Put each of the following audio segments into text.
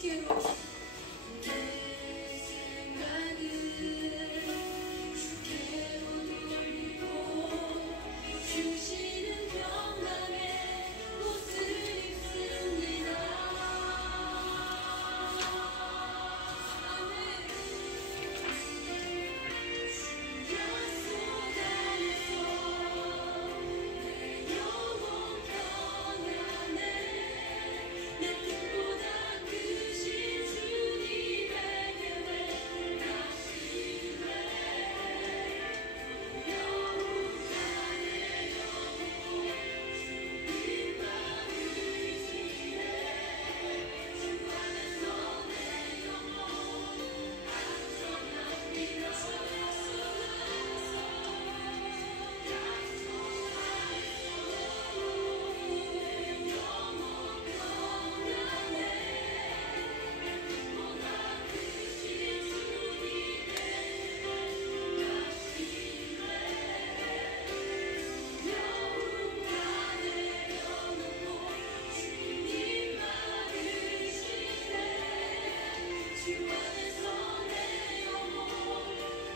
주께로 내 생각을 주께로 돌리고 주시는 평강의 옷을 입습니다. 아멘. 주 약속 안에서 내 영혼 평안해. 내 뜻보다 크신 주님의 계획 다시 영원 안에 영원 주님만 의지해. 주 안에서 내 영혼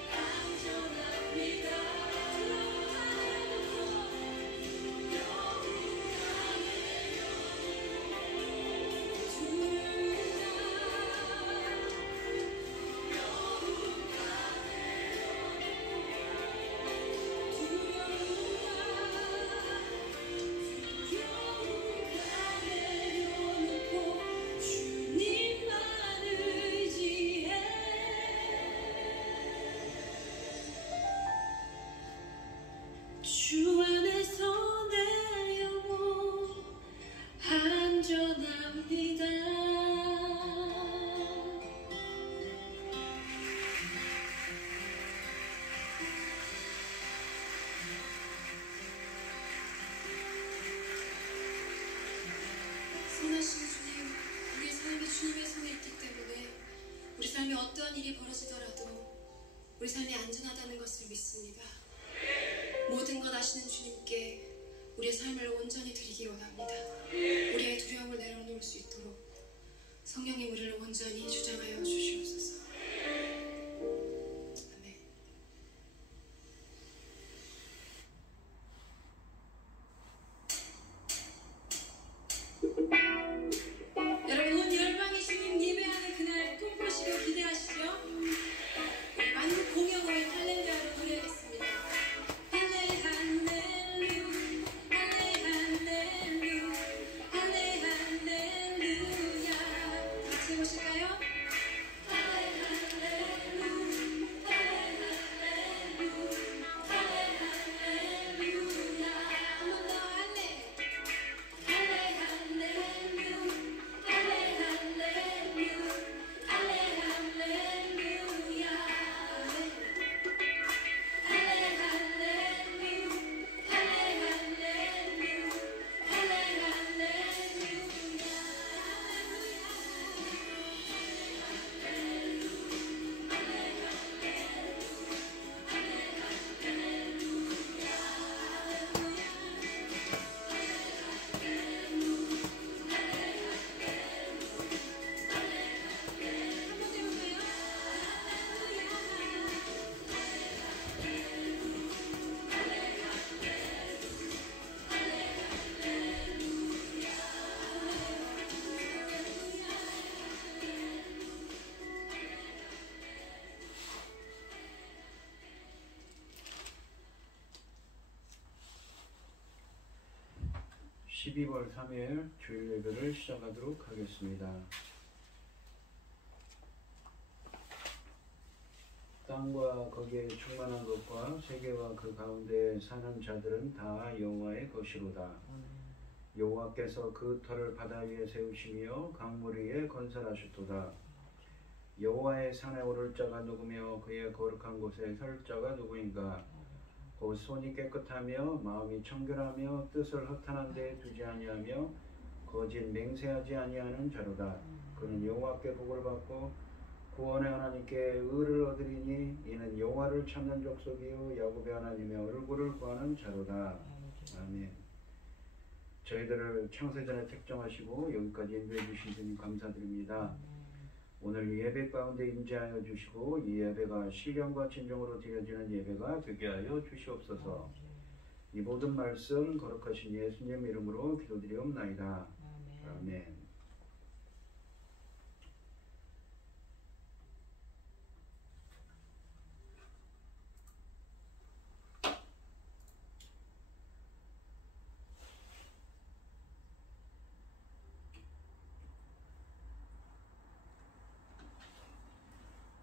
안전합니다. 주 안에서 내 영혼 안전합니다. 선하신 주님, 우리의 삶이 주님의 손에 있기 때문에 우리 삶에 어떠한 일이 벌어지더라도 우리 삶이 안전하다는 것을 믿습니다. 모든 것 아시는 주님께 우리의 삶을 온전히 드리기 원합니다. 우리의 두려움을 내려놓을 수 있도록 성령님 우리를 온전히 주장하여 주시옵소서. 아멘. 여러분, 열방의 주님 예배하는 그날 꿈꾸시고 기대하시죠? 만국 공영을 할렐루야로 노래하겠습니다. (12월 3일) 주일 예배를 시작하도록 하겠습니다. 땅과 거기에 충만한 것과 세계와 그 가운데 사는 자들은 다 여호와의 것이로다. 여호와께서 그 터를 바다 위에 세우시며 강물 위에 건설하셨도다. 여호와의 산에 오를 자가 누구며 그의 거룩한 곳에 설 자가 누구인가? 곧 손이 깨끗하며 마음이 청결하며 뜻을 허탄한 데에 두지 아니하며 거짓 맹세하지 아니하는 자로다. 그는 여호와께 복을 받고 구원의 하나님께 의를 얻으리니 이는 여호와를 찾는 족속이요 야곱의 하나님의 얼굴을 구하는 자로다. 아멘. 저희들을 창세전에 택정하시고 여기까지 인도해 주신 주님 감사드립니다. 오늘 이 예배 가운데 임재하여 주시고 이 예배가 신령과 진정으로 드려지는 예배가 되게 하여 주시옵소서. 이 모든 말씀 거룩하신 예수님 이름으로 기도드리옵나이다. 아멘.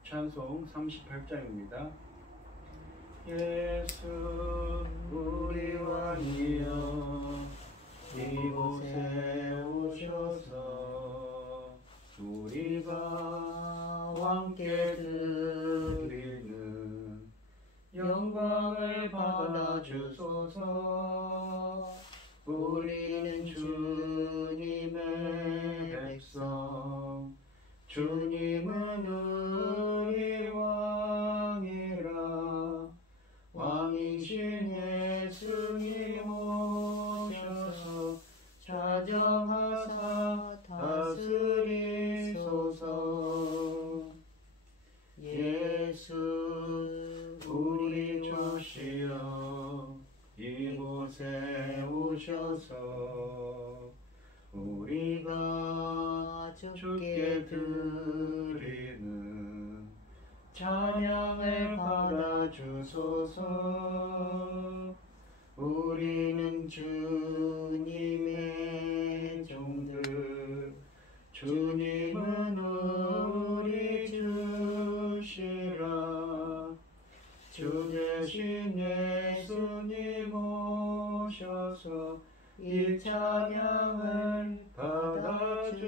찬송 38장입니다. 예수 우리 왕이여 이곳에 오셔서 우리가 왕께 드리는 영광을 받아주소서. 우리는 주님의 백성 주님은 우리 왕이라. 왕이신 예수님 오셔서 자정하사 다스리소서. 예수 우리 주시여 이곳에 오셔서 우리가 주께 드리는 찬양을 받아주소서. 우리는 주님의 종들 주님은 우리 주시라. 주 대신 예수님 오셔서 이 찬양을 받아주소서.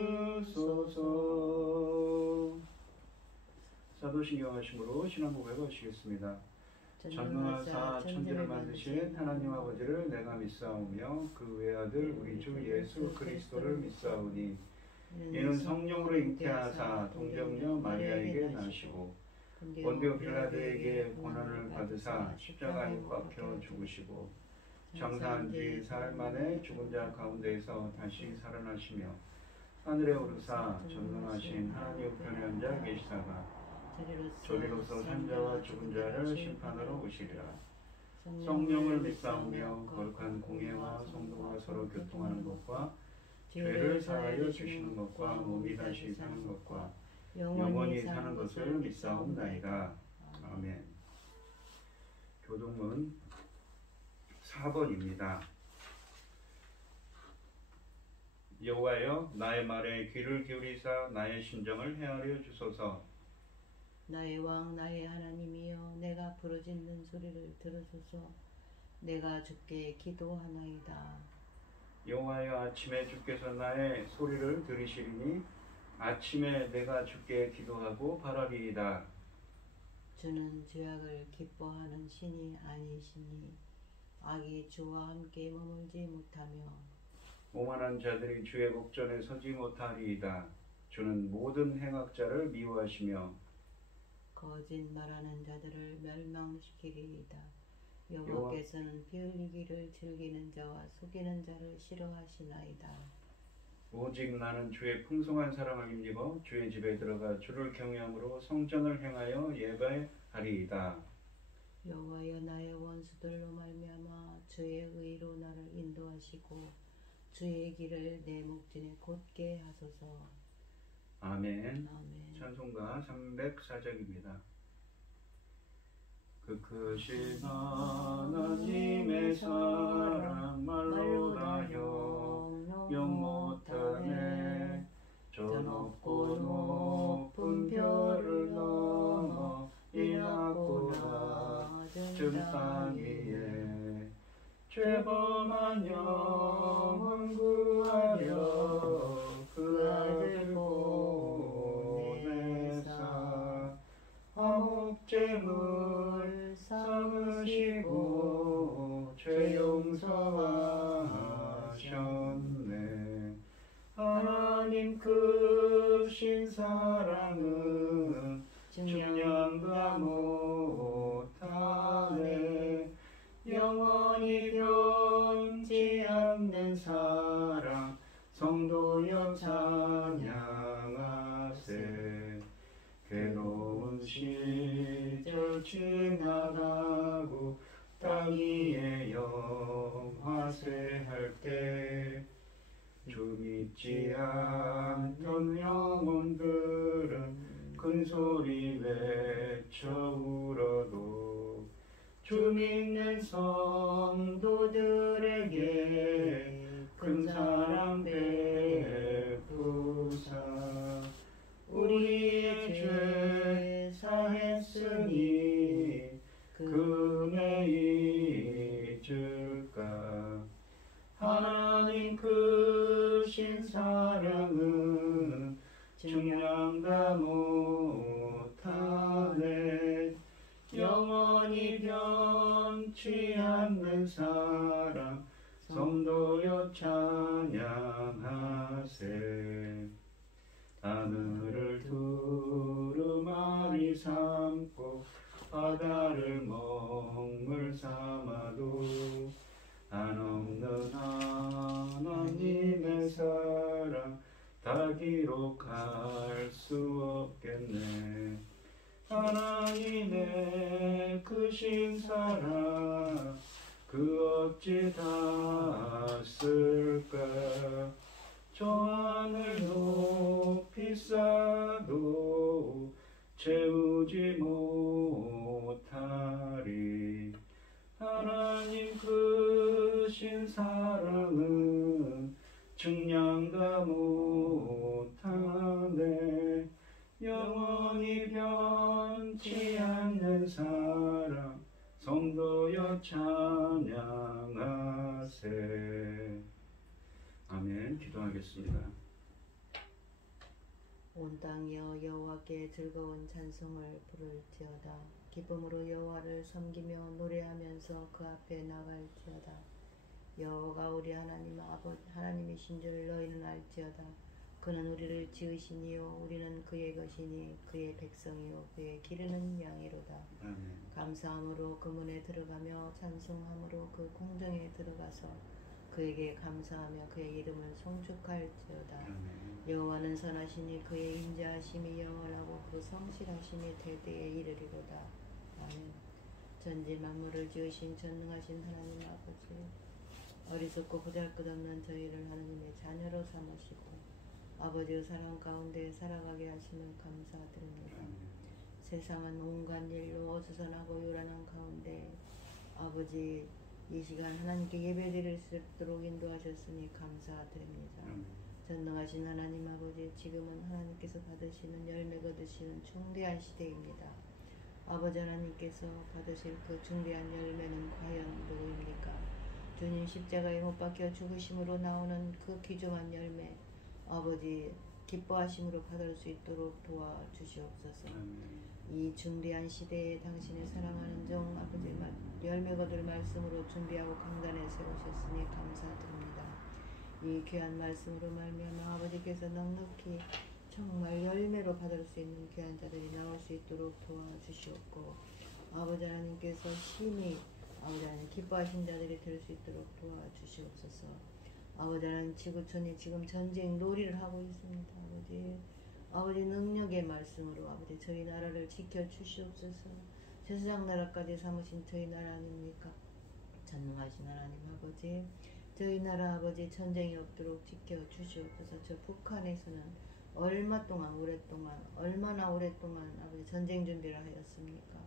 사도신경 하심으로 신앙 고백하시겠습니다. 전능하사 천지를 만드신 하나님 아버지를 내가 믿사오며 그 외아들 우리 주 예수 그리스도를 믿사오니 이는 성령으로 잉태하사 동정녀 마리아에게 나시고 본디오 빌라도에게 고난을 받으사 십자가에 못 박혀 죽으시고 장사한 지 사흘 만에 죽은 자 가운데에서 다시 살아나시며 하늘에 오르사 전능하신 하나님 우편에 앉아 계시다가 저리로서 산자와 죽은 자를 심판하러 오시리라. 성령을 믿사오며 거룩한 공예와 성도가 서로 교통하는 것과 죄를 사하여 주시는 것과 몸이 다시 사는 것과 영원히 사는 것을 믿사옵나이다. 아멘. 교동문 4번입니다. 여호와여 나의 말에 귀를 기울이사 나의 심정을 헤아려 주소서. 나의 왕 나의 하나님이여 내가 부르짖는 소리를 들으소서. 내가 주께 기도하나이다. 여호와여 아침에 주께서 나의 소리를 들으시리니 아침에 내가 주께 기도하고 바라리이다. 주는 죄악을 기뻐하는 신이 아니시니 악이 주와 함께 머물지 못하며 오만한 자들이 주의 목전에 서지 못하리이다. 주는 모든 행악자를 미워하시며 거짓 말하는 자들을 멸망시키리이다. 여호와께서는 피 흘리기를 즐기는 자와 속이는 자를 싫어하시나이다. 오직 나는 주의 풍성한 사랑을 힘입어 주의 집에 들어가 주를 경외함으로 성전을 행하여 예배하리이다. 여호와여 나의 원수들로 말미암아 주의 의로 나를 인도하시고 주의 길을 내 목전에 곧게 하소서. 아멘. 아멘. 찬송가 304장입니다. 그 크신 하나님의 사랑 말로 다 영영 못하네. 저 높고 높은 별을 넘어 이 낮고 낮은 땅 위에 죄범한 영혼 구하려 그 아들 보내사 화목제물 삼으시고 죄 용서하셨네. 하나님 크신 사랑은 증량가 못하네. 영원히 변치 않는 사랑 사랑 성도여 찬양하세. 괴로운 시절 지나가고 땅 위에 영화세할 때 주 믿지 않던 영혼들은 큰 소리 외쳐 울어도 주 믿는 성도들에게 큰 사랑 베푸사 우리의 죄 사했으니 금에 잊을까. 하나님 크신 사랑은 증량다 못하네. 영원히 변치 않는 사랑 성도여 찬양하세. 하늘을 두루마리 삼고 바다를 먹물 삼아도 한없는 하나님의 사랑 다 기록할 수 없겠네. 하나님의 크신 사랑 그 어찌 다 쓸까. 저 하늘 높이 쌓아도 채우지 못하리. 하나님 크신 사랑은 증량다 못하네. 영원히 변치 않는 사랑 성도여 찬양하세. 아멘. 기도하겠습니다. 온 땅이여 여호와께 즐거운 찬송을 부를지어다. 기쁨으로 여호와를 섬기며 노래하면서 그 앞에 나갈지어다. 여호와가 우리 하나님이신 줄 너희는 알지어다. 그는 우리를 지으신 이요 우리는 그의 것이니 그의 백성이요 그의 기르는 양이로다. 아멘. 감사함으로 그 문에 들어가며 찬송함으로 그 궁정에 들어가서 그에게 감사하며 그의 이름을 송축할지어다. 여호와는 선하시니 그의 인자하심이 영원하고 그 성실하심이 대대에 이르리로다. 아멘. 전지 만물을 지으신 전능하신 하나님 아버지, 어리석고 보잘것없는 저희를 하나님의 자녀로 삼으시고 아버지의 사랑 가운데 살아가게 하심을 감사드립니다. 세상은 온갖 일로 어수선하고 요란한 가운데 아버지 이 시간 하나님께 예배드릴 수 있도록 인도하셨으니 감사드립니다. 전능하신 하나님 아버지, 지금은 하나님께서 받으시는 열매 거두시는 중대한 시대입니다. 아버지 하나님께서 받으실 그 중대한 열매는 과연 누구입니까? 주님 십자가에 못 박혀 죽으심으로 나오는 그 귀중한 열매, 아버지 기뻐하심으로 받을 수 있도록 도와주시옵소서. 이 중대한 시대에 당신의 사랑하는 종 아버지 열매 거둘 말씀으로 준비하고 강단에 세우셨으니 감사드립니다. 이 귀한 말씀으로 말미암아 아버지께서 넉넉히 정말 열매로 받을 수 있는 귀한 자들이 나올 수 있도록 도와주시옵고, 아버지 하나님께서 심히 아버지 하나님 기뻐하신 자들이 될 수 있도록 도와주시옵소서. 아버지 하나님 지구촌이 지금 전쟁 놀이를 하고 있습니다. 아버지 능력의 말씀으로 아버지 저희 나라를 지켜주시옵소서. 세상 나라까지 삼으신 저희 나라 아닙니까? 전능하신 하나님 아버지, 저희 나라 아버지 전쟁이 없도록 지켜주시옵소서. 저 북한에서는 얼마나 오랫동안 아버지 전쟁 준비를 하였습니까?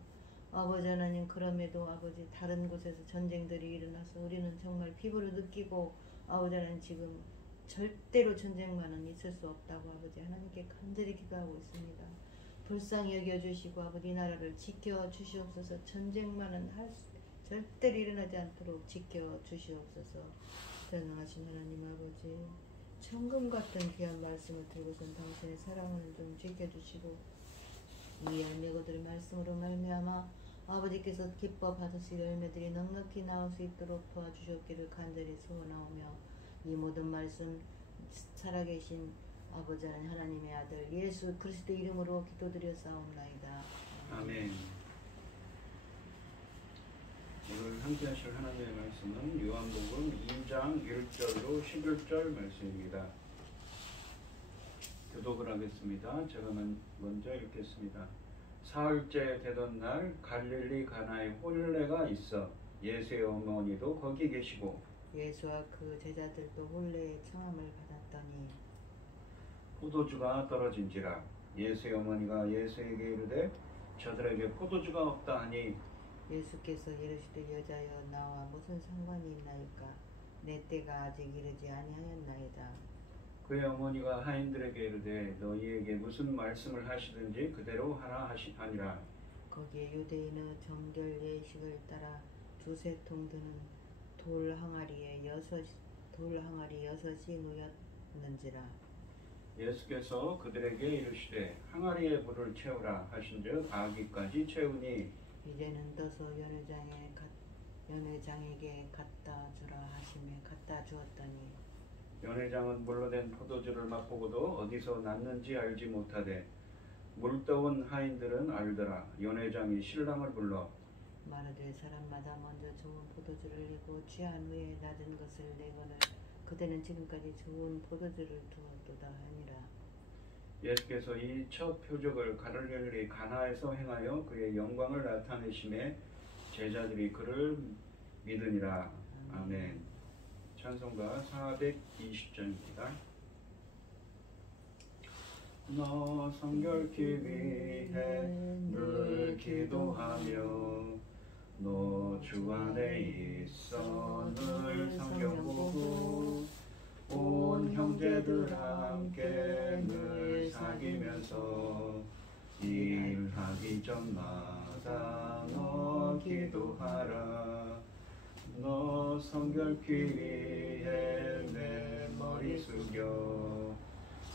아버지 하나님, 그럼에도 아버지 다른 곳에서 전쟁들이 일어나서 우리는 정말 피부로 느끼고 아버지 하나님 지금 절대로 전쟁만은 있을 수 없다고 아버지 하나님께 간절히 기도하고 있습니다. 불쌍히 여겨주시고 아버지 이 나라를 지켜주시옵소서. 전쟁만은 절대로 일어나지 않도록 지켜주시옵소서. 전능하신 하나님 아버지, 천금 같은 귀한 말씀을 들고선 당신의 사랑을 좀 지켜주시고 이 열매 거둘 말씀으로 말미암아 아버지께서 기뻐 받으실 열매들이 넉넉히 나올 수 있도록 도와주셨기를 간절히 소원하오며, 이 모든 말씀 살아계신 아버지 하나님의 아들 예수 그리스도 이름으로 기도드려 싸움나이다. 아멘. 오늘 함께 하실 하나님의 말씀은 요한복음 2장 1절로 11절 말씀입니다. 교독을 하겠습니다. 제가 먼저 읽겠습니다. 사흘째 되던 날 갈릴리 가나에 혼례가 있어 예수의 어머니도 거기 계시고 예수와 그 제자들도 혼례의 청함을 받았더니 포도주가 떨어진지라. 예수의 어머니가 예수에게 이르되 저들에게 포도주가 없다 하니 예수께서 이르시되 여자여 나와 무슨 상관이 있나이까 내 때가 아직 이르지 아니하였나이다. 그의 어머니가 하인들에게 이르되 너희에게 무슨 말씀을 하시든지 그대로 하라 하니라. 거기에 유대인의 정결 예식을 따라 두세 통 드는 돌 항아리 여섯이 놓였는지라. 예수께서 그들에게 이르시되 항아리에 물을 채우라 하신즉 아기까지 채우니 이제는 떠서 연회장에게 갖다 주라 하시매 갖다 주었더니 연회장은 물로 된 포도주를 맛보고도 어디서 났는지 알지 못하되 물떠온 하인들은 알더라. 연회장이 신랑을 불러 마르되 사람마다 먼저 좋은 포도주를 내고 취한 후에 낮은 것을 내거늘 그대는 지금까지 좋은 포도주를 두었도다 하니라. 예수께서 이 첫 표적을 갈릴리 가나에서 행하여 그의 영광을 나타내심에 제자들이 그를 믿으니라. 아멘. 찬송가 420장입니다. 너 성결케 위해 늘 기도하며 너 주 안에 있어 늘 성경 보고 온 형제들 함께 늘 사귀면서 일하기 전마다 너 기도하라. 너 성결케 위해 내 머리 숙여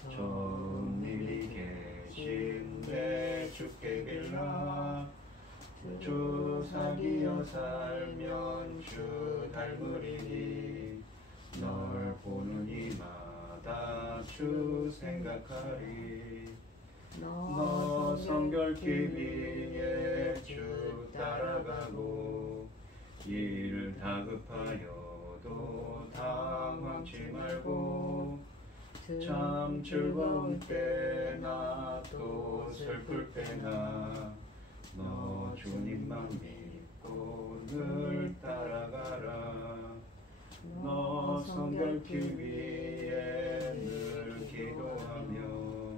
정밀히 계신 내 주께 빌라. 주 사귀어 살면 주 닮으리니 널 보는 이마다 주 생각하리. 너 성결케 위해 주 따라가고 일 다급하여도 당황치 말고 참 즐거운 때나 또 슬플 때나 너 주님만 믿고 늘 따라가라. 너 성결케 위해 늘 기도하며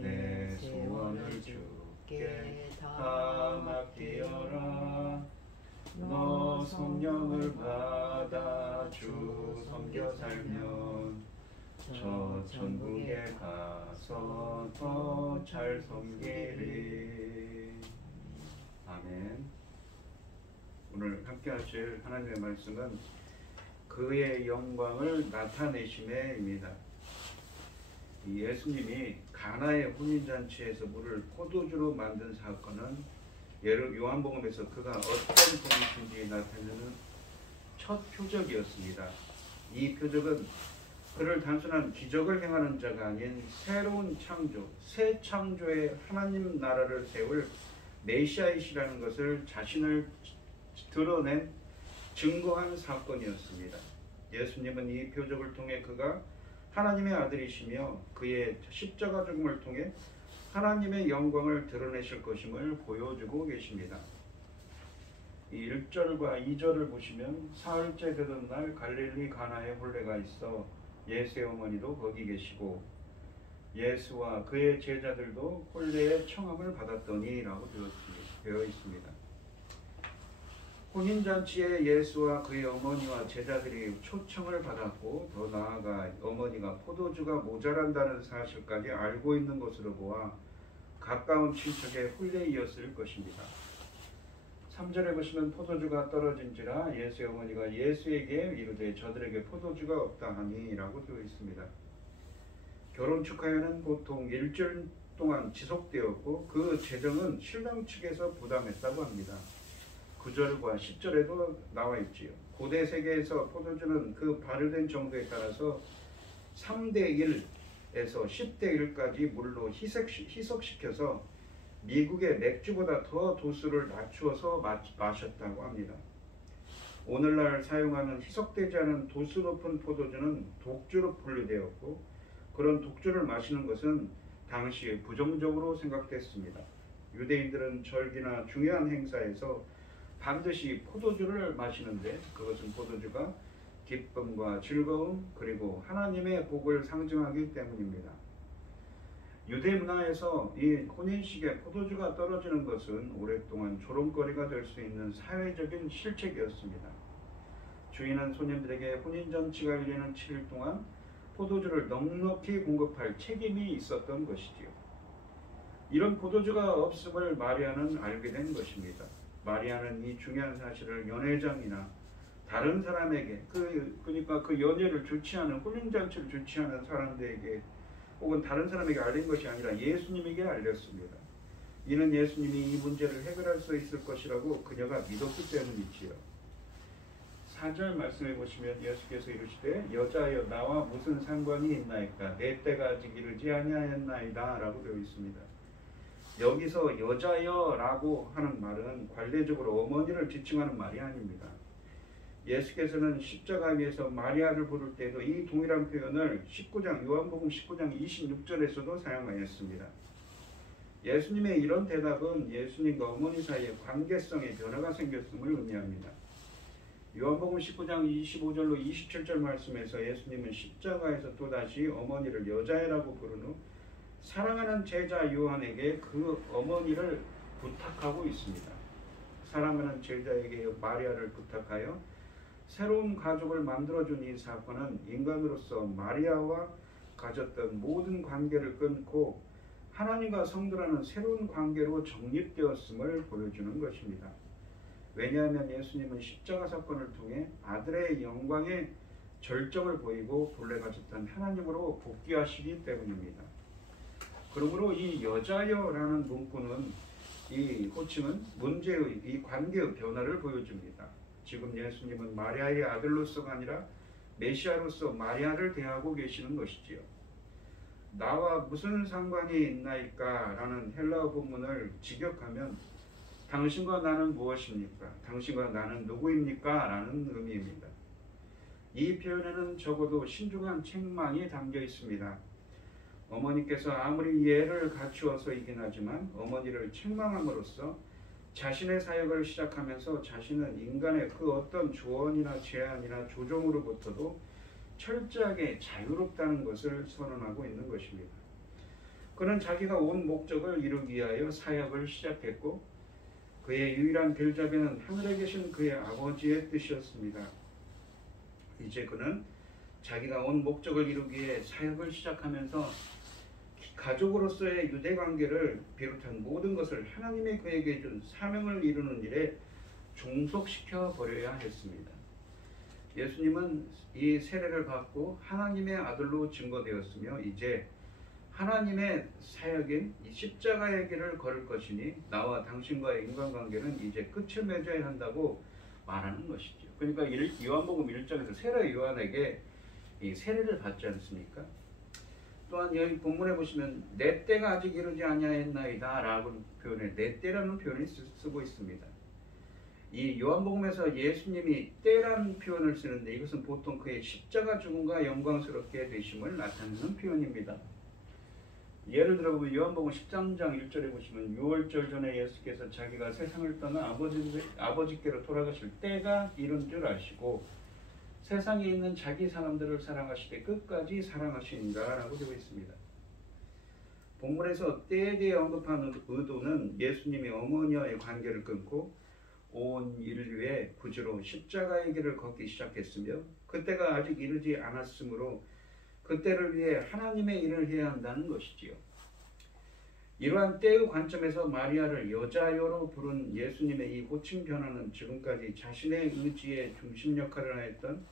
내 소원을 주께 다 맡기어라. 너 성령을 받아 주 섬겨 살면 저 천국에 가서 더 잘 섬기리. 아멘. 오늘 함께 하실 하나님의 말씀은 그의 영광을 나타내심에입니다. 예수님이 가나의 혼인잔치에서 물을 포도주로 만든 사건은 요한복음에서 그가 어떤 분이신지 나타내는 첫 표적이었습니다. 이 표적은 그를 단순한 기적을 행하는 자가 아닌 새로운 창조, 새 창조의 하나님 나라를 세울 메시아이시라는 것을 자신을 드러낸 증거한 사건이었습니다. 예수님은 이 표적을 통해 그가 하나님의 아들이시며 그의 십자가 죽음을 통해 하나님의 영광을 드러내실 것임을 보여주고 계십니다. 이 1절과 2절을 보시면 사흘째 되던 날 갈릴리 가나에 혼례가 있어 예수의 어머니도 거기 계시고 예수와 그의 제자들도 혼례의 청함을 받았더니 라고 되어 있습니다. 혼인잔치에 예수와 그의 어머니와 제자들이 초청을 받았고 더 나아가 어머니가 포도주가 모자란다는 사실까지 알고 있는 것으로 보아 가까운 친척의 혼례이었을 것입니다. 3절에 보시면 포도주가 떨어진지라 예수의 어머니가 예수에게 이르되 저들에게 포도주가 없다 하니 라고 되어 있습니다. 결혼 축하회는 보통 일주일 동안 지속되었고 그 재정은 신랑 측에서 부담했다고 합니다. 9절과 10절에도 나와 있지요. 고대 세계에서 포도주는 그 발효된 정도에 따라서 3대 1에서 10대 1까지 물로 희석시켜서 미국의 맥주보다 더 도수를 낮추어서 마셨다고 합니다. 오늘날 사용하는 희석되지 않은 도수 높은 포도주는 독주로 분류되었고, 그런 독주를 마시는 것은 당시에 부정적으로 생각됐습니다. 유대인들은 절기나 중요한 행사에서 반드시 포도주를 마시는데, 그것은 포도주가 기쁨과 즐거움 그리고 하나님의 복을 상징하기 때문입니다. 유대 문화에서 이 혼인식에 포도주가 떨어지는 것은 오랫동안 조롱거리가 될 수 있는 사회적인 실책이었습니다. 주인은 손님들에게 혼인잔치가 열리는 7일 동안 포도주를 넉넉히 공급할 책임이 있었던 것이지요. 이런 포도주가 없음을 마리아는 알게 된 것입니다. 마리아는 이 중요한 사실을 연회장이나 다른 사람에게, 그러니까 그 연회를 주최하는, 혼인잔치를 주최하는 사람들에게 혹은 다른 사람에게 알린 것이 아니라 예수님에게 알렸습니다. 이는 예수님이 이 문제를 해결할 수 있을 것이라고 그녀가 믿었기 때문이지요. 4절 말씀해 보시면 예수께서 이르시되 여자여 나와 무슨 상관이 있나이까 내 때가 아직 이르지 아니하였나이다 라고 되어 있습니다. 여기서 여자여 라고 하는 말은 관례적으로 어머니를 지칭하는 말이 아닙니다. 예수께서는 십자가 위에서 마리아를 부를 때도 이 동일한 표현을 요한복음 19장 26절에서도 사용하였습니다. 예수님의 이런 대답은 예수님과 어머니 사이의 관계성에 변화가 생겼음을 의미합니다. 요한복음 19장 25절로 27절 말씀에서 예수님은 십자가에서 또다시 어머니를 여자애라고 부른 후 사랑하는 제자 요한에게 그 어머니를 부탁하고 있습니다. 사랑하는 제자에게 마리아를 부탁하여 새로운 가족을 만들어준 이 사건은 인간으로서 마리아와 가졌던 모든 관계를 끊고 하나님과 성도라는 새로운 관계로 정립되었음을 보여주는 것입니다. 왜냐하면 예수님은 십자가 사건을 통해 아들의 영광의 절정을 보이고 본래 가졌던 하나님으로 복귀하시기 때문입니다. 그러므로 이 여자여라는 문구는, 이 호칭은 문제의, 이 관계의 변화를 보여줍니다. 지금 예수님은 마리아의 아들로서가 아니라 메시아로서 마리아를 대하고 계시는 것이지요. 나와 무슨 상관이 있나이까 라는 헬라어 본문을 직역하면 당신과 나는 무엇입니까? 당신과 나는 누구입니까? 라는 의미입니다. 이 표현에는 적어도 신중한 책망이 담겨 있습니다. 어머니께서 아무리 이해를 갖추어서이긴 하지만 어머니를 책망함으로써 자신의 사역을 시작하면서 자신은 인간의 그 어떤 조언이나 제안이나 조종으로부터도 철저하게 자유롭다는 것을 선언하고 있는 것입니다. 그는 자기가 온 목적을 이루기 위하여 사역을 시작했고 그의 유일한 길잡이는 하늘에 계신 그의 아버지의 뜻이었습니다. 이제 그는 자기가 온 목적을 이루기 위해 사역을 시작하면서 가족으로서의 유대관계를 비롯한 모든 것을 하나님의 그에게 준 사명을 이루는 일에 종속시켜 버려야 했습니다. 예수님은 이 세례를 받고 하나님의 아들로 증거되었으며 이제 하나님의 사역인 이 십자가의 길을 걸을 것이니 나와 당신과의 인간관계는 이제 끝을 맺어야 한다고 말하는 것이죠. 그러니까 요한복음 1장에서 세례 요한에게 이 세례를 받지 않습니까? 또한 여기 본문에 보시면 내 때가 아직 이르지 아니하였나이다 라고 표현해 내 때라는 표현을 쓰고 있습니다. 이 요한복음에서 예수님이 때라는 표현을 쓰는데 이것은 보통 그의 십자가 죽음과 영광스럽게 되심을 나타내는 표현입니다. 예를 들어 보면 요한복음 13장 1절에 보시면 6월절 전에 예수께서 자기가 세상을 떠나 아버지께로 돌아가실 때가 이른 줄 아시고 세상에 있는 자기 사람들을 사랑하시되 끝까지 사랑하시니라 라고 되어 있습니다. 본문에서 때에 대해 언급하는 의도는 예수님이 어머니와의 관계를 끊고 온 인류의 구주로 십자가의 길을 걷기 시작했으며 그때가 아직 이르지 않았으므로 그때를 위해 하나님의 일을 해야 한다는 것이지요. 이러한 때의 관점에서 마리아를 여자여로 부른 예수님의 이 호칭 변화는 지금까지 자신의 의지의 중심 역할을 하였던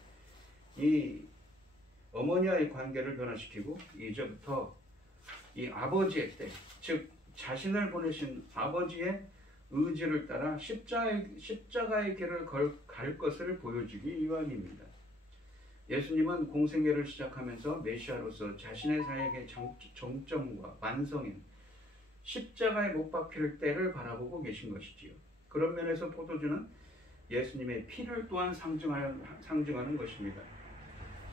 이 어머니와의 관계를 변화시키고 이제부터 이 아버지의 때, 즉 자신을 보내신 아버지의 의지를 따라 십자가의 길을 갈 것을 보여주기 위함입니다. 예수님은 공생애를 시작하면서 메시아로서 자신의 사역의 정점과 완성인 십자가에 못 박힐 때를 바라보고 계신 것이지요. 그런 면에서 포도주는 예수님의 피를 또한 상징하는 것입니다.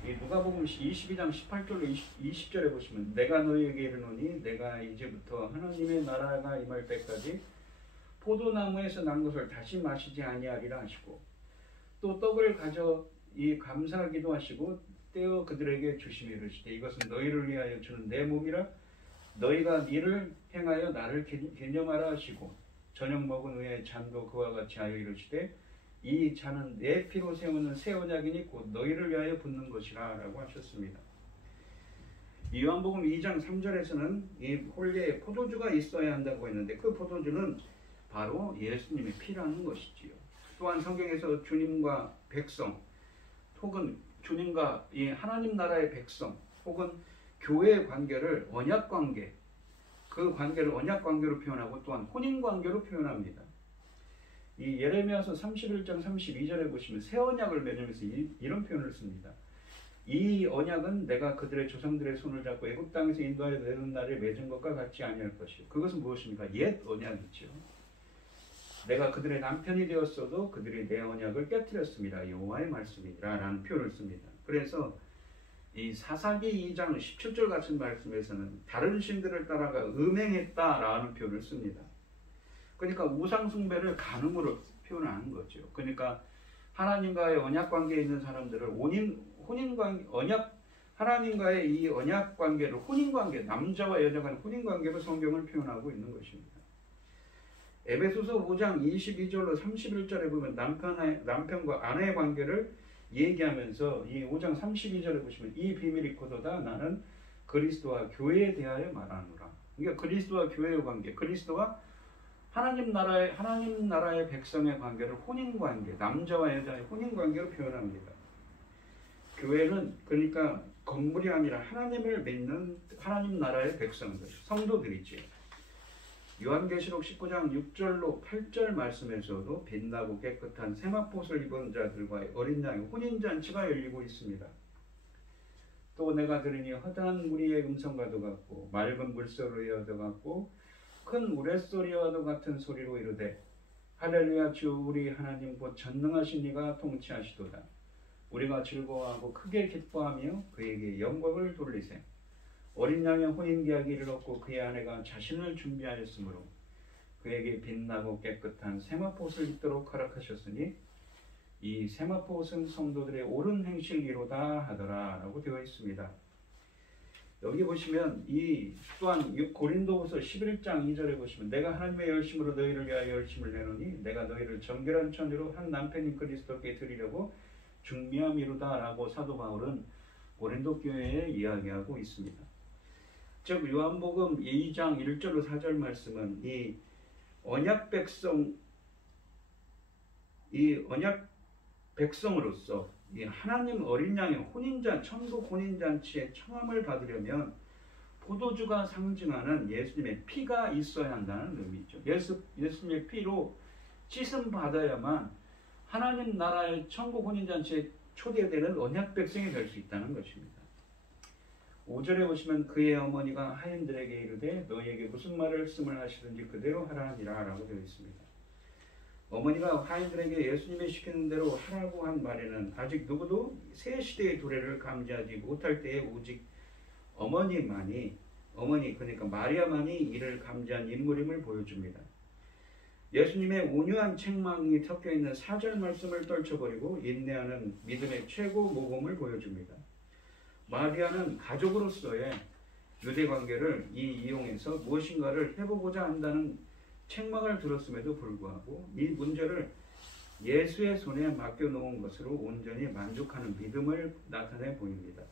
이 누가복음 22장 18절로 20절에 보시면 내가 너희에게 이르노니 내가 이제부터 하나님의 나라가 임할 때까지 포도나무에서 난 것을 다시 마시지 아니하리라 하시고 또 떡을 가져 이 감사하기도 하시고 떼어 그들에게 주시며 이르시되 이것은 너희를 위하여 주는 내 몸이라 너희가 이를 행하여 나를 기념하라 하시고 저녁 먹은 후에 잔도 그와 같이 하여 이르시되 이 잔은 내 피로 세우는 새 언약이니 곧 너희를 위하여 붓는 것이라 라고 하셨습니다. 요한복음 2장 3절에서는 이 홀례에 포도주가 있어야 한다고 했는데 그 포도주는 바로 예수님의 피라는 것이지요. 또한 성경에서 주님과 백성 혹은 주님과 이 하나님 나라의 백성 혹은 교회의 관계를 언약관계, 그 관계를 언약관계로 표현하고 또한 혼인관계로 표현합니다. 이 예레미야서 31장 32절에 보시면 새 언약을 맺으면서 이런 표현을 씁니다. 이 언약은 내가 그들의 조상들의 손을 잡고 애굽 땅에서 인도하여 내는 날에 맺은 것과 같지 아니할 것이요. 그것은 무엇입니까? 옛 언약이죠. 내가 그들의 남편이 되었어도 그들이 내 언약을 깨뜨렸습니다. 여호와의 말씀이라 라는 표현을 씁니다. 그래서 이 사사기 2장 17절 같은 말씀에서는 다른 신들을 따라가 음행했다라는 표현을 씁니다. 그러니까 우상숭배를 간음으로 표현하는 거죠. 그러니까 하나님과의 언약관계에 있는 사람들을 하나님과의 이 언약관계를 혼인관계, 남자와 여자가 혼인관계로 성경을 표현하고 있는 것입니다. 에베소서 5장 22절로 31절에 보면 남편과 아내의 관계를 얘기하면서 이 5장 32절에 보시면 이 비밀이 코도다 나는 그리스도와 교회에 대하여 말하노라. 그러니까 그리스도와 교회의 관계, 그리스도와 하나님 나라의 백성의 관계를 혼인관계, 남자와 여자의 혼인관계로 표현합니다. 교회는 그러니까 건물이 아니라 하나님을 믿는 하나님 나라의 백성들, 성도들이지요. 요한계시록 19장 6절로 8절 말씀에서도 빛나고 깨끗한 세마포옷을 입은 자들과의 어린 양의 혼인잔치가 열리고 있습니다. 또 내가 들으니 허다한 무리의 음성과도 같고 맑은 물소리와도 같고 큰 우레소리와도 같은 소리로 이르되 할렐루야 주 우리 하나님 곧 전능하신 이가 통치하시도다. 우리가 즐거워하고 크게 기뻐하며 그에게 영광을 돌리세. 어린 양의 혼인계약이 이르렀고 그의 아내가 자신을 준비하였으므로 그에게 빛나고 깨끗한 세마포옷을 입도록 허락하셨으니 이 세마포옷은 성도들의 옳은 행실이로다 하더라 라고 되어 있습니다. 여기 보시면 이 또한 고린도후서 11장 2절에 보시면 내가 하나님의 열심으로 너희를 위하여 열심을 내노니 내가 너희를 정결한 처녀로 한 남편인 그리스도께 드리려고 중미함이로다 라고 사도 바울은 고린도 교회에 이야기하고 있습니다. 즉 요한복음 2장 1절로 4절 말씀은 이 언약 백성으로서 이 하나님 어린 양의 천국 혼인잔치의 청함을 받으려면 포도주가 상징하는 예수님의 피가 있어야 한다는 의미죠. 예수님의 피로 씻음 받아야만 하나님 나라의 천국 혼인잔치에 초대되는 언약 백성이 될 수 있다는 것입니다. 5절에 보시면 그의 어머니가 하인들에게 이르되 너희에게 무슨 말씀을 하시든지 그대로 하라 하니라 라고 되어 있습니다. 어머니가 하인들에게 예수님이 시키는 대로 하라고 한 말에는 아직 누구도 새 시대의 도래를 감지하지 못할 때에 오직 어머니 그러니까 마리아만이 이를 감지한 인물임을 보여줍니다. 예수님의 온유한 책망이 섞여있는 4절 말씀을 떨쳐버리고 인내하는 믿음의 최고 모범을 보여줍니다. 마리아는 가족으로서의 유대관계를 이용해서 무엇인가를 해보고자 한다는 책망을 들었음에도 불구하고 이 문제를 예수의 손에 맡겨놓은 것으로 온전히 만족하는 믿음을 나타내 보입니다.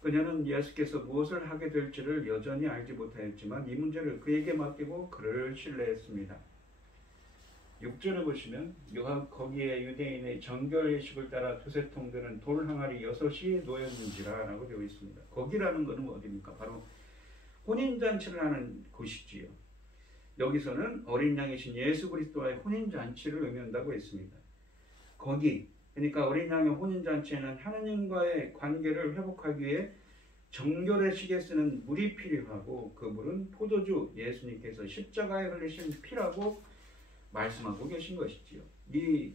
그녀는 예수께서 무엇을 하게 될지를 여전히 알지 못하였지만 이 문제를 그에게 맡기고 그를 신뢰했습니다. 6절에 보시면 거기에 유대인의 정결 예식을 따라 두세 통 드는 돌 항아리 6이 놓였는지라 라고 되어 있습니다. 거기라는 것은 어디입니까? 바로 혼인잔치를 하는 곳이지요. 여기서는 어린 양이신 예수 그리스도와의 혼인잔치를 의미한다고 했습니다. 거기, 그러니까 어린 양의 혼인잔치에는 하나님과의 관계를 회복하기 위해 정결의식에 쓰는 물이 필요하고 그 물은 포도주 예수님께서 십자가에 흘리신 피라고 말씀하고 계신 것이지요. 이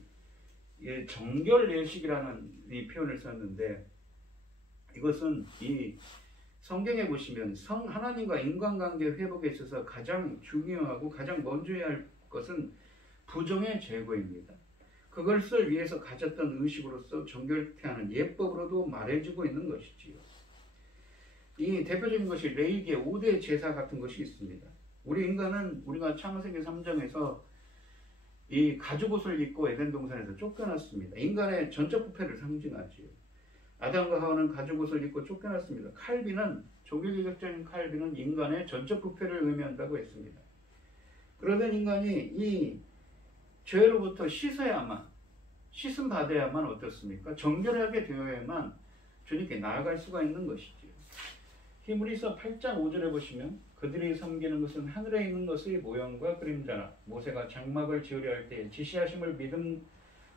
이 정결 예식이라는 이 표현을 썼는데, 이것은 이 성경에 보시면 하나님과 인간관계 회복에 있어서 가장 중요하고 가장 먼저 해야 할 것은 부정의 제거입니다. 그것을 위해서 가졌던 의식으로서 정결케 하는 예법으로도 말해주고 있는 것이지요. 이 대표적인 것이 레위기의 5대 제사 같은 것이 있습니다. 우리 인간은 우리가 창세기 3장에서 이 가죽옷을 입고 에덴 동산에서 쫓겨났습니다. 인간의 전적 부패를 상징하지요. 아담과 하와는 가죽옷을 입고 쫓겨났습니다. 칼빈은, 조길기적적인 칼빈은 인간의 전적 부패를 의미한다고 했습니다. 그러던 인간이 이 죄로부터 씻음 받아야만 어떻습니까? 정결하게 되어야만 주님께 나아갈 수가 있는 것이지요. 히브리서 8장 5절에 보시면 그들이 섬기는 것은 하늘에 있는 것의 모형과 그림자라 모세가 장막을 지으려 할 때 지시하심을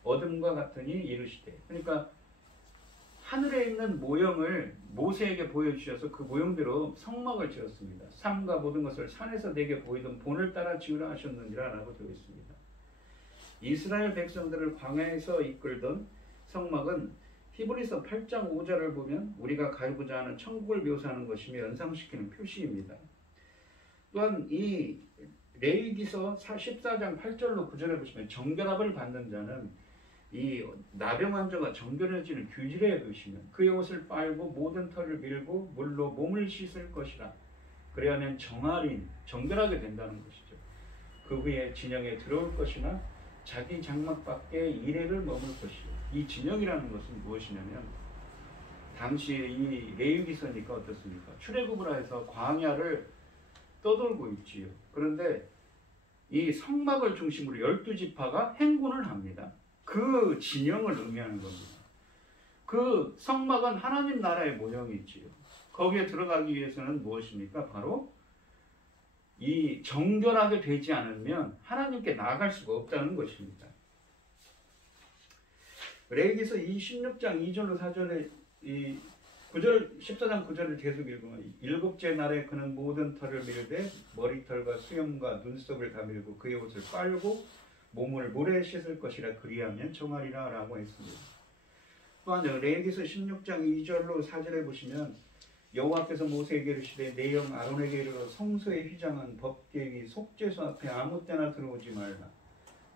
얻음과 같으니 이르시되. 그러니까 하늘에 있는 모형을 모세에게 보여주셔서 그 모형대로 성막을 지었습니다. 삶과 모든 것을 산에서 내게 보이던 본을 따라 지으라 하셨느니라 라고 되어 있습니다. 이스라엘 백성들을 광야에서 이끌던 성막은 히브리서 8장 5절을 보면 우리가 가고자 하는 천국을 묘사하는 것이며 연상시키는 표시입니다. 또한 이 레위기서 14장 8절로 9절에 보시면 정결함을 받는 자는 이 나병 환자가 정결해지는 규질에 보시면 그의 옷을 빨고 모든 털을 밀고 물로 몸을 씻을 것이라. 그래야만 정결하게 된다는 것이죠. 그 후에 진영에 들어올 것이나 자기 장막 밖에 이래를 머물 것이요. 이 진영이라는 것은 무엇이냐면 당시에 이 레위기서니까 어떻습니까? 출애굽을 해서 광야를 떠돌고 있지요. 그런데 이 성막을 중심으로 12지파가 행군을 합니다. 그 진영을 의미하는 겁니다. 그 성막은 하나님 나라의 모형이지요. 거기에 들어가기 위해서는 무엇입니까? 바로 이 정결하게 되지 않으면 하나님께 나아갈 수가 없다는 것입니다. 레위기서 26장 2절로 4절에 이 14장 9절을 계속 읽으면 일곱째 날에 그는 모든 털을 밀되 머리털과 수염과 눈썹을 다 밀고 그의 옷을 빨고 몸을 물에 씻을 것이라 그리하면 정하리라 라고 했습니다. 또한 레위기서 16장 2절로 4절에 보시면 여호와께서 모세에게 이르시되 내 형 아론에게 이르러 성소에 휘장한 법궤이 속죄소 앞에 아무 때나 들어오지 말라.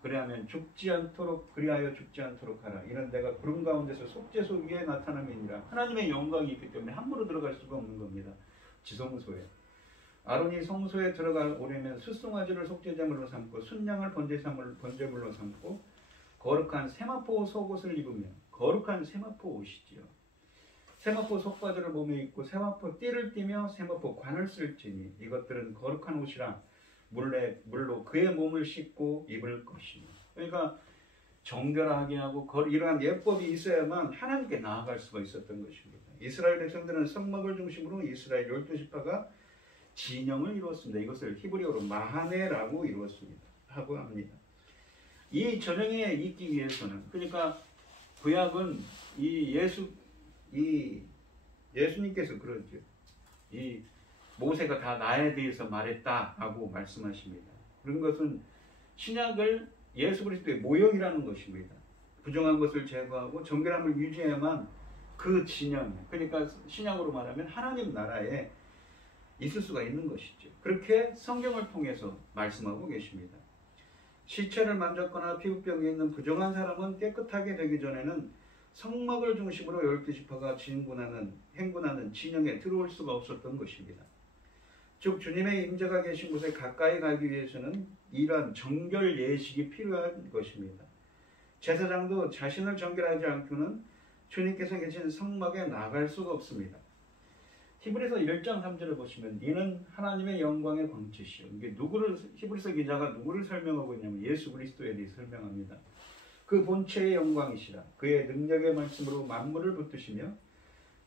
그리하여 죽지 않도록 하라. 이는 내가 구름 가운데서 속죄소 위에 나타남이니라. 하나님의 영광이 있기 때문에 함부로 들어갈 수가 없는 겁니다. 지성소에. 아론이 성소에 들어가오려면 숫송아지를 속죄제물로 삼고 순양을 번제물로 삼고 거룩한 세마포 속옷을 입으며 거룩한 세마포 옷이지요. 세마포 속바지를 몸에 입고 세마포 띠를 띠며 세마포 관을 쓸지니 이것들은 거룩한 옷이라 물로 그의 몸을 씻고 입을 것이니. 그러니까 정결하게 하고 이러한 예법이 있어야만 하나님께 나아갈 수가 있었던 것입니다. 이스라엘 백성들은 성막을 중심으로 이스라엘 12지파가 진영을 이루었습니다. 이것을 히브리어로 마하네라고 하고 합니다. 이 전형에 있기 위해서는, 그러니까 구약은 예수님께서 그러죠. 이 모세가 다 나에 대해서 말했다라고 말씀하십니다. 그런 것은 신약을 예수 그리스도의 모형이라는 것입니다. 부정한 것을 제거하고 정결함을 유지해야만 그 진영, 그러니까 신약으로 말하면 하나님 나라에 있을 수가 있는 것이죠. 그렇게 성경을 통해서 말씀하고 계십니다. 시체를 만졌거나 피부병이 있는 부정한 사람은 깨끗하게 되기 전에는 성막을 중심으로 12지파가 행군하는 진영에 들어올 수가 없었던 것입니다. 즉 주님의 임재가 계신 곳에 가까이 가기 위해서는 이러한 정결 예식이 필요한 것입니다. 제사장도 자신을 정결하지 않고는 주님께서 계신 성막에 나갈 수가 없습니다. 히브리서 1장 3절을 보시면 이는 하나님의 영광의 광채시요. 이게 히브리서 기자가 누구를 설명하고 있냐면 예수 그리스도에 대해 설명합니다. 그 본체의 영광이시라. 그의 능력의 말씀으로 만물을 붙드시며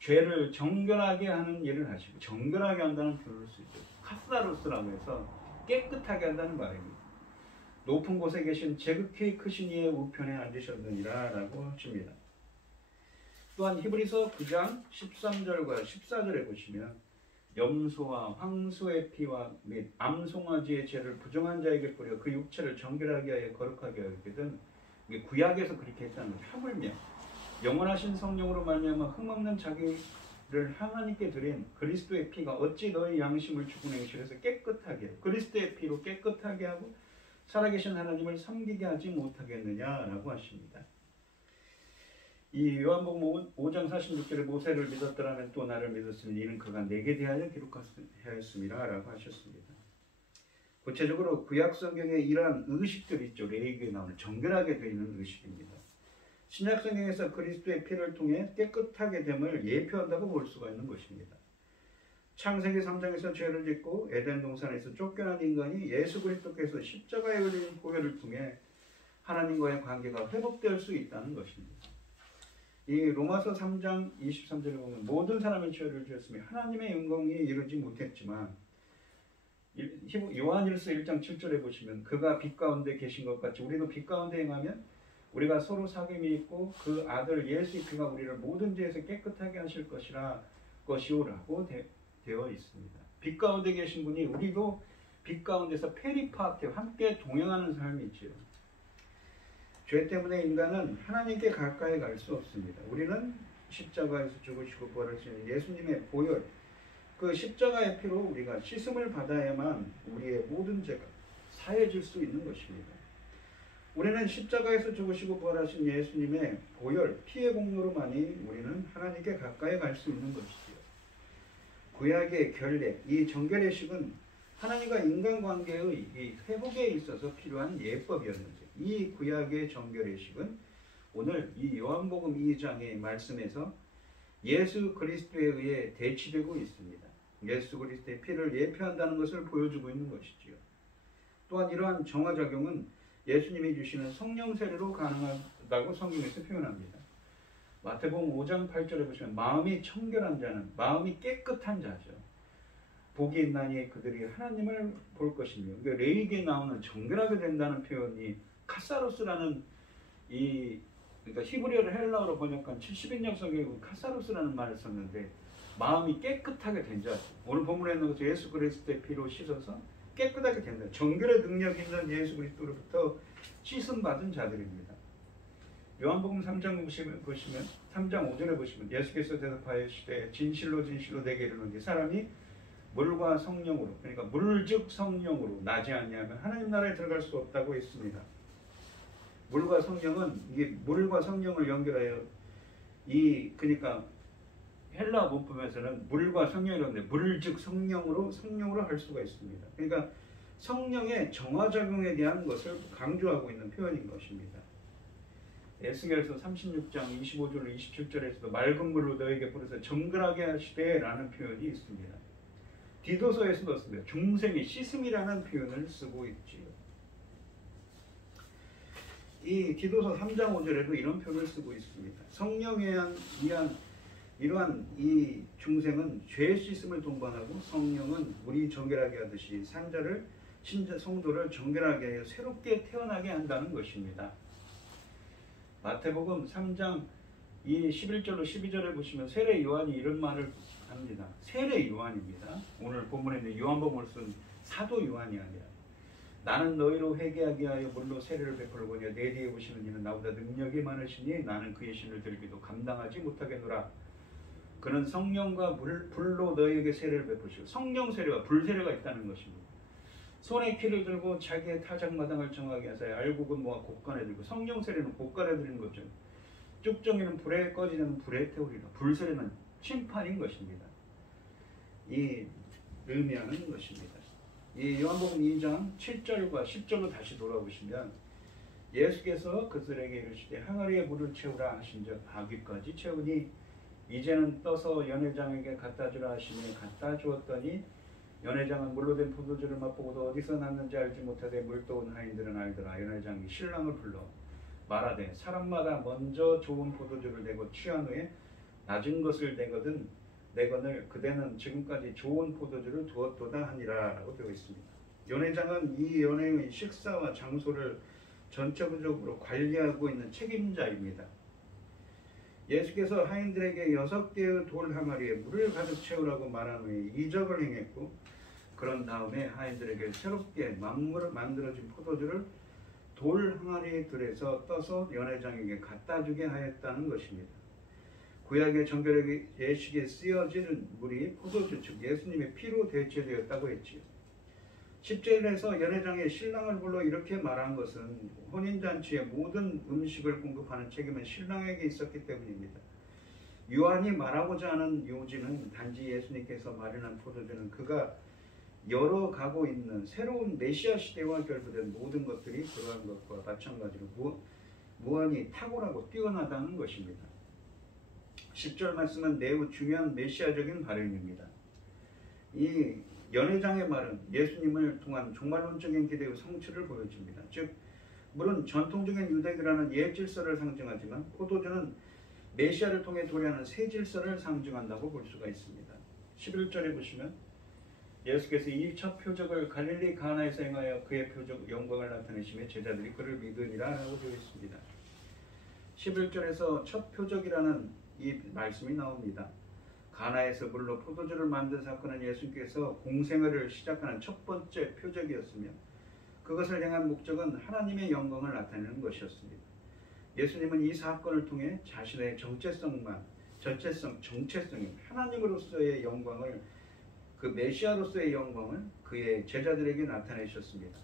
죄를 정결하게 하는 일을 하시고, 정결하게 한다는 표현을 쓰죠. 카스다로스라고 해서 깨끗하게 한다는 말입니다. 높은 곳에 계신 제극히 크신 이의 우편에 앉으셨느니라 라고 하십니다. 또한 히브리서 9장 13절과 14절에 보시면 염소와 황소의 피와 및 암송아지의 죄를 부정한 자에게 뿌려 그 육체를 정결하게 하여 거룩하게 하거든 이게 구약에서 그렇게 했다는 거죠. 하물며 영원하신 성령으로 말미암아 흠없는 자기를 하나님께 드린 그리스도의 피가 어찌 너희 양심을 죽은 행실에서 깨끗하게 그리스도의 피로 깨끗하게 하고 살아계신 하나님을 섬기게 하지 못하겠느냐라고 하십니다. 이 요한복음 5장 46절에 모세를 믿었더라면 또 나를 믿었으니 이는 그가 내게 대하여 기록하였습니다 라고 하셨습니다. 구체적으로 구약 성경에 이러한 의식들이 있죠. 레위기에 나오는 정결하게 되어 있는 의식입니다. 신약 성경에서 그리스도의 피를 통해 깨끗하게 됨을 예표한다고 볼 수가 있는 것입니다. 창세기 3장에서 죄를 짓고 에덴 동산에서 쫓겨난 인간이 예수 그리스도께서 십자가에 걸린 보혈을 통해 하나님과의 관계가 회복될 수 있다는 것입니다. 이 로마서 3장 23절에 보면 모든 사람의 죄를 지었으며 하나님의 영광에 이르지 못했지만 요한일서 1장 7절에 보시면 그가 빛 가운데 계신 것 같이 우리도 빛 가운데 행하면 우리가 서로 사귐이 있고 그 아들 예수의 피가 우리를 모든 죄에서 깨끗하게 하실 것이오라고 되어 있습니다. 빛 가운데 계신 분이 우리도 빛 가운데서 페리파트 함께 동행하는 삶이지요. 죄 때문에 인간은 하나님께 가까이 갈 수 없습니다. 우리는 십자가에서 죽으시고 부활하신 예수님의 보혈 그 십자가의 피로 우리가 씻음을 받아야만 우리의 모든 죄가 사해질 수 있는 것입니다. 우리는 십자가에서 죽으시고 부활하신 예수님의 보혈, 피의 공로로만이 우리는 하나님께 가까이 갈 수 있는 것이지요. 구약의 결례, 이 정결의 식은 하나님과 인간관계의 이 회복에 있어서 필요한 예법이었는데 이 구약의 정결의 식은 오늘 이 요한복음 2장의 말씀에서 예수 그리스도에 의해 대치되고 있습니다. 예수 그리스도의 피를 예표한다는 것을 보여주고 있는 것이지요. 또한 이러한 정화작용은 예수님이 주시는 성령 세례로 가능하다고 성경에서 표현합니다. 마태복음 5장 8절에 보시면 마음이 청결한 자는 마음이 깨끗한 자죠. 복이 있나니 그들이 하나님을 볼 것이며 그러니까 레위기에 나오는 정결하게 된다는 표현이 카사로스라는 그러니까 히브리어를 헬라어로 번역한 70인역 성경에 카사로스라는 말을 썼는데 마음이 깨끗하게 된 자죠. 오늘 본문에 있는 것은 예수 그리스도의 피로 씻어서 깨끗하게 된다. 정결의 능력이 있는 예수 그리스도로부터 씻음 받은 자들입니다. 요한복음 3장 보시면 3장 5절에 보시면 예수께서 대답하시되 진실로 진실로 내게 이르노니 사람이 물과 성령으로 그러니까 물즉 성령으로 나지 아니하면 하나님 나라에 들어갈 수 없다고 했습니다. 물과 성령은 이게 물과 성령을 연결하여 그러니까 헬라 문법에서는 물과 성령이라는데 물즉 성령으로 할 수가 있습니다. 그러니까 성령의 정화작용에 대한 것을 강조하고 있는 표현인 것입니다. 에스겔서 36장 25절 27절에서도 맑은 물로 너에게 뿌려서 정결하게 하시되 라는 표현이 있습니다. 디도서에서도 씁니다. 중생의 씻음이라는 표현을 쓰고 있지요. 이 디도서 3장 5절에도 이런 표현을 쓰고 있습니다. 성령에 의한 이러한 이 중생은 죄 씻음을 동반하고 성령은 물이 정결하게 하듯이 성도를 정결하게 하여 새롭게 태어나게 한다는 것입니다. 마태복음 3장 11절로 12절에 보시면 세례 요한이 이런 말을 합니다. 세례 요한입니다. 오늘 본문에 있는 요한복음을 쓴 사도 요한이 아니라 나는 너희로 회개하게 하여 물로 세례를 베풀고냐 내 뒤에 오시는 이는 나보다 능력이 많으시니 나는 그의 신을 들기도 감당하지 못하겠노라. 그는 성령과 불로 너희에게 세례를 베푸시고 성령 세례와 불 세례가 있다는 것입니다. 손에 키를 들고 자기의 타작마당을 정하게 하사야 알곡은 모아 곳간에 들고 성령 세례는 곳간에 드리는 거죠. 쭉정이는 불에 꺼지는 불에 태우리라. 불 세례는 심판인 것입니다. 이 의미하는 것입니다. 이 요한복음 2장 7절과 10절로 다시 돌아보시면 예수께서 그들에게 이르시되 항아리에 물을 채우라 하신즉 바귀까지 채우니 이제는 떠서 연회장에게 갖다 주라 하시니 갖다 주었더니 연회장은 물로 된 포도주를 맛보고도 어디서 났는지 알지 못하되 물떠온 하인들은 알더라. 연회장이 신랑을 불러 말하되 사람마다 먼저 좋은 포도주를 내고 취한 후에 낮은 것을 내거늘 그대는 지금까지 좋은 포도주를 두었도다 하니라 라고 되어 있습니다. 연회장은 이 연회의 식사와 장소를 전체적으로 관리하고 있는 책임자입니다. 예수께서 하인들에게 6개의 돌 항아리에 물을 가득 채우라고 말한 후에 이적을 행했고 그런 다음에 하인들에게 새롭게 만들어진 포도주를 돌 항아리들에서 떠서 연회장에게 갖다 주게 하였다는 것입니다. 구약의 정결의 예식에 쓰여진 물이 포도주 즉 예수님의 피로 대체되었다고 했지요. 10절에서 연회장에 신랑을 불러 이렇게 말한 것은 혼인잔치의 모든 음식을 공급하는 책임은 신랑에게 있었기 때문입니다. 요한이 말하고자 하는 요지는 단지 예수님께서 마련한 포도주는 그가 열어가고 있는 새로운 메시아 시대와 결부된 모든 것들이 그러한 것과 마찬가지로 무한히 탁월하고 뛰어나다는 것입니다. 10절 말씀은 매우 중요한 메시아적인 발언입니다. 이 연회장의 말은 예수님을 통한 종말론적인 기대의 성취를 보여줍니다. 즉 물론 전통적인 유대교라는 옛 질서를 상징하지만 포도주는 메시아를 통해 도래하는 새 질서를 상징한다고 볼 수가 있습니다. 11절에 보시면 예수께서 이 첫 표적을 갈릴리 가나에서 행하여 그의 표적 영광을 나타내시며 제자들이 그를 믿으니라 라고 되어 있습니다. 11절에서 첫 표적이라는 이 말씀이 나옵니다. 가나에서 물로 포도주를 만든 사건은 예수께서 공생애를 시작하는 첫 번째 표적이었으며 그것을 향한 목적은 하나님의 영광을 나타내는 것이었습니다. 예수님은 이 사건을 통해 자신의 정체성이 하나님으로서의 영광을 그 메시아로서의 영광을 그의 제자들에게 나타내셨습니다.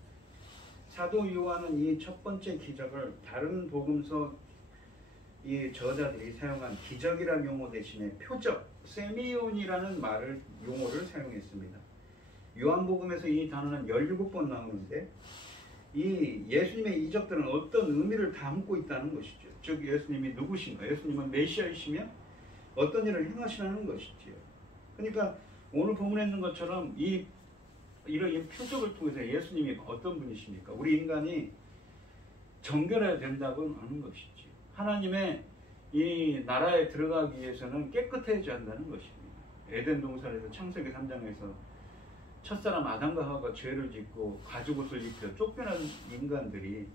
사도 요한은 이 첫 번째 기적을 다른 복음서 이 저자들이 사용한 기적이라는 용어 대신에 표적, 세미온이라는 용어를 사용했습니다. 요한복음에서 이 단어는 17번 나오는데 이 예수님의 이적들은 어떤 의미를 담고 있다는 것이죠. 즉 예수님이 누구신가? 예수님은 메시아이시며 어떤 일을 행하시라는 것이지요. 그러니까 오늘 본문에 있는 것처럼 이런 표적을 통해서 예수님이 어떤 분이십니까? 우리 인간이 정결해야 된다고 하는 것이죠. 하나님의 이 나라에 들어가기 위해서는 깨끗해져야 한다는 것입니다. 에덴 동산에서 창세기 3장에서 첫사람 아담과 하와가 죄를 짓고 가죽옷을 입혀 쫓겨난 인간들이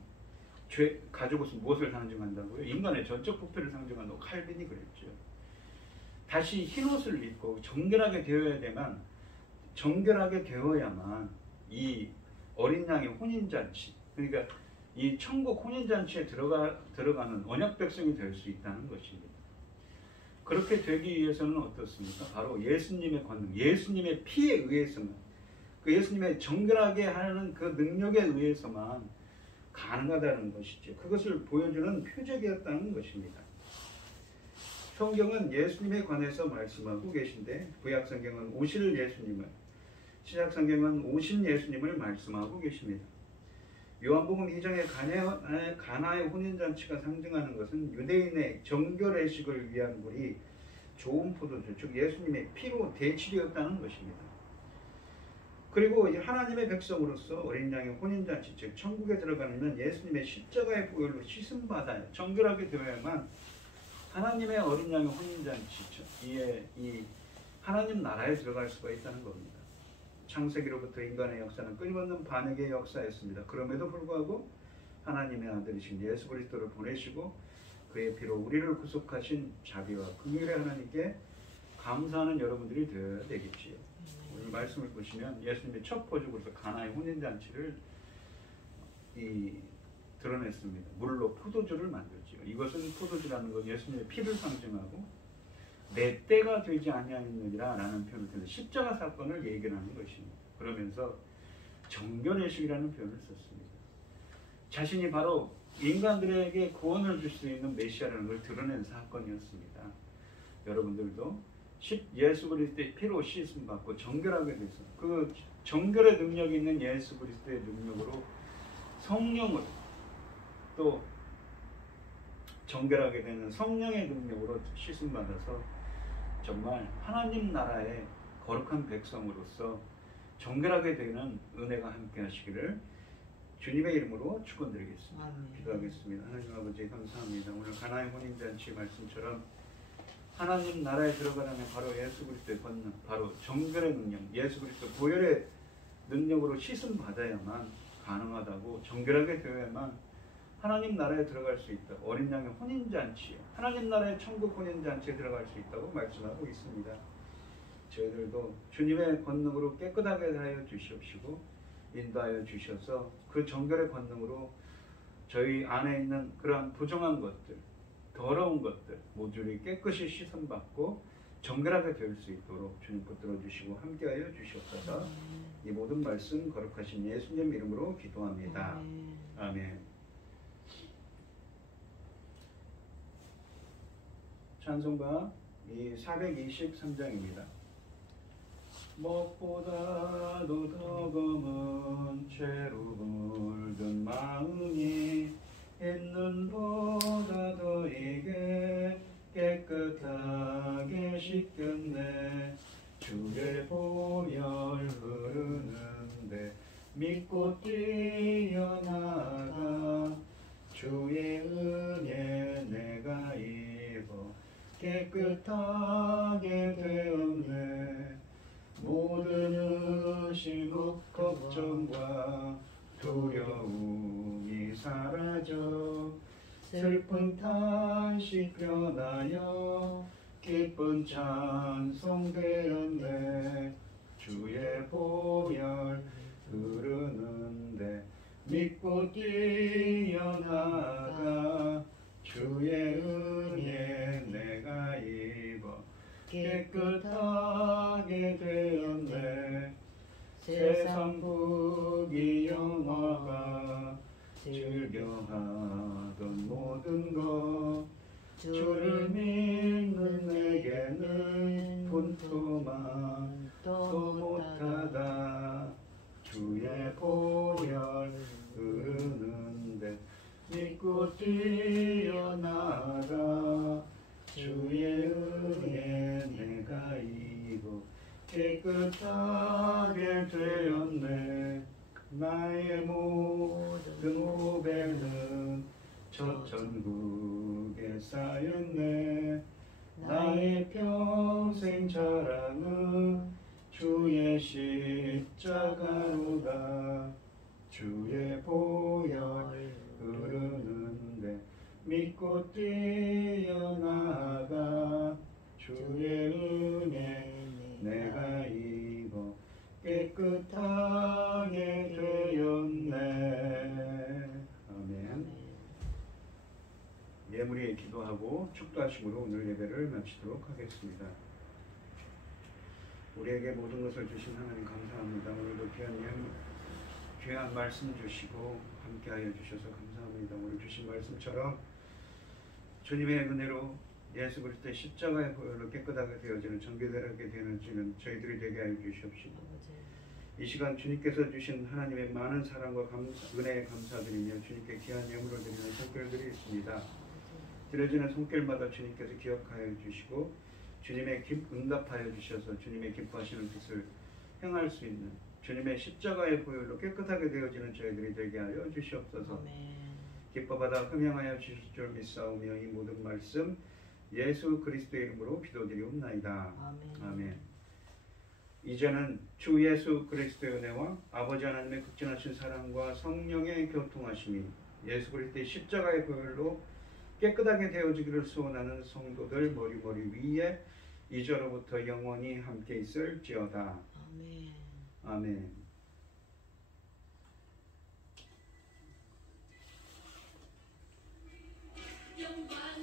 가죽옷은 무엇을 상징한다고요? 인간의 전적 부패를 상징한다고 칼빈이 그랬죠. 다시 흰옷을 입고 정결하게 되어야만 이 어린 양의 혼인잔치, 그러니까 이 천국 혼인잔치에 들어가는 언약 백성이 될 수 있다는 것입니다. 그렇게 되기 위해서는 어떻습니까? 바로 예수님의 권능, 예수님의 피에 의해서만, 그 예수님의 정결하게 하는 그 능력에 의해서만 가능하다는 것이죠. 그것을 보여주는 표적이었다는 것입니다. 성경은 예수님에 관해서 말씀하고 계신데 구약 성경은 오실 예수님을, 신약 성경은 오신 예수님을 말씀하고 계십니다. 요한복음 2장의 가나의 혼인잔치가 상징하는 것은 유대인의 정결의식을 위한 물이 좋은 포도주, 즉 예수님의 피로 대치되었다는 것입니다. 그리고 하나님의 백성으로서 어린 양의 혼인잔치, 즉 천국에 들어가는 예수님의 십자가의 보혈로 씻음받아야 정결하게 되어야만 하나님의 어린 양의 혼인잔치죠. 이 하나님 나라에 들어갈 수가 있다는 겁니다. 창세기로부터 인간의 역사는 끊임없는 반역의 역사였습니다. 그럼에도 불구하고 하나님의 아들이신 예수 그리스도를 보내시고 그의 피로 우리를 구속하신 자비와 긍휼의 하나님께 감사하는 여러분들이 되어야 되겠지요. 오늘 말씀을 보시면 예수님의 첫 포적으로서 가나의 혼인잔치를 드러냈습니다. 물로 포도주를 만들지요. 이것은 포도주라는 건 예수님의 피를 상징하고 내 때가 되지 아니하였느니라 라는 표현을 통해서 십자가 사건을 예견하는 것입니다. 그러면서 정결의식이라는 표현을 썼습니다. 자신이 바로 인간들에게 구원을 줄 수 있는 메시아라는 걸 드러낸 사건이었습니다. 여러분들도 예수 그리스도의 피로 씻음받고 정결하게 돼서 그 정결의 능력이 있는 예수 그리스도의 능력으로 성령을 또 정결하게 되는 성령의 능력으로 씻음받아서 정말 하나님 나라의 거룩한 백성으로서 정결하게 되는 은혜가 함께 하시기를 주님의 이름으로 축원드리겠습니다. 기도하겠습니다. 하나님 아버지 감사합니다. 오늘 가나의 혼인잔치 말씀처럼 하나님 나라에 들어가려면 바로 예수 그리스도의 권능, 바로 정결의 능력, 예수 그리스도 보혈의 능력으로 씻음 받아야만 가능하다고, 정결하게 되어야만 하나님 나라에 들어갈 수 있다. 어린 양의 혼인잔치, 하나님 나라의 천국 혼인잔치에 들어갈 수 있다고 말씀하고 있습니다. 저희들도 주님의 권능으로 깨끗하게 하여 주시옵시고 인도하여 주셔서 그 정결의 권능으로 저희 안에 있는 그러한 부정한 것들, 더러운 것들 모두를 깨끗이 씻음받고 정결하게 될 수 있도록 주님 붙들어 주시고 함께하여 주시옵소서. 이 모든 말씀 거룩하신 예수님 이름으로 기도합니다. 아멘. 찬송가 이 423장입니다. 무엇보다도 더 검은 죄로 물든 마음이 있는 보다 더 이게 깨끗하게 씻겼네. 주의 보혈 흐르는데 믿고 뛰어나가 주의 은혜 내가 입어 깨끗하게 되었네. 모든 의심 걱정과 두려움이 사라져 슬픈 탄식 변하여 기쁜 찬송 되었네. 주의 보혈 흐르는데 믿고 뛰어나가 주의 은혜 내가 입어 깨끗하게 되었네. 세상 부귀 영화가 즐겨하던 모든 것 주를 믿는 내게는 분투만 또 못하다. 주의 보혈 흐르는데 믿고 뛰어나가 주의 은혜 내가 입어 깨끗하게 되었네. 나의 모든 오배는 저 천국에 쌓였네. 나의 평생 자랑은 주의 십자가로다. 주의 보혈 흐르는데 믿고 뛰어나가 주의 은혜 내가 입어 깨끗하게 되었네. 아멘. 예물에 기도하고 축도하심으로 오늘 예배를 마치도록 하겠습니다. 우리에게 모든 것을 주신 하나님 감사합니다. 오늘도 귀한 말씀 주시고 함께하여 주셔서 감사합니다. 오늘 주신 말씀처럼 주님의 은혜로 예수 그리스도의 십자가의 보혈로 깨끗하게 되어지는 정결하게 되어지는 저희들이 되게 하여 주시옵시고 이 시간 주님께서 주신 하나님의 많은 사랑과 은혜에 감사드리며 주님께 귀한 예물을 드리는 손길들이 있습니다. 드려지는 손길마다 주님께서 기억하여 주시고 주님의 응답하여 주셔서 주님의 기뻐하시는 뜻을 행할 수 있는 주님의 십자가의 보혈로 깨끗하게 되어지는 저희들이 되게 하여 주시옵소서. 기뻐받아 흠양하여 주실 줄 믿사오며 이 모든 말씀 예수 그리스도의 이름으로 기도드리옵나이다. 아멘. 이제는 주 예수 그리스도의 은혜와 아버지 하나님의 극진하신 사랑과 성령의 교통하심이 예수 그리스도의 십자가의 보혈로 깨끗하게 되어지기를 소원하는 성도들 머리 위에 이제로부터 영원히 함께 있을지어다. 아멘. 아멘. 영광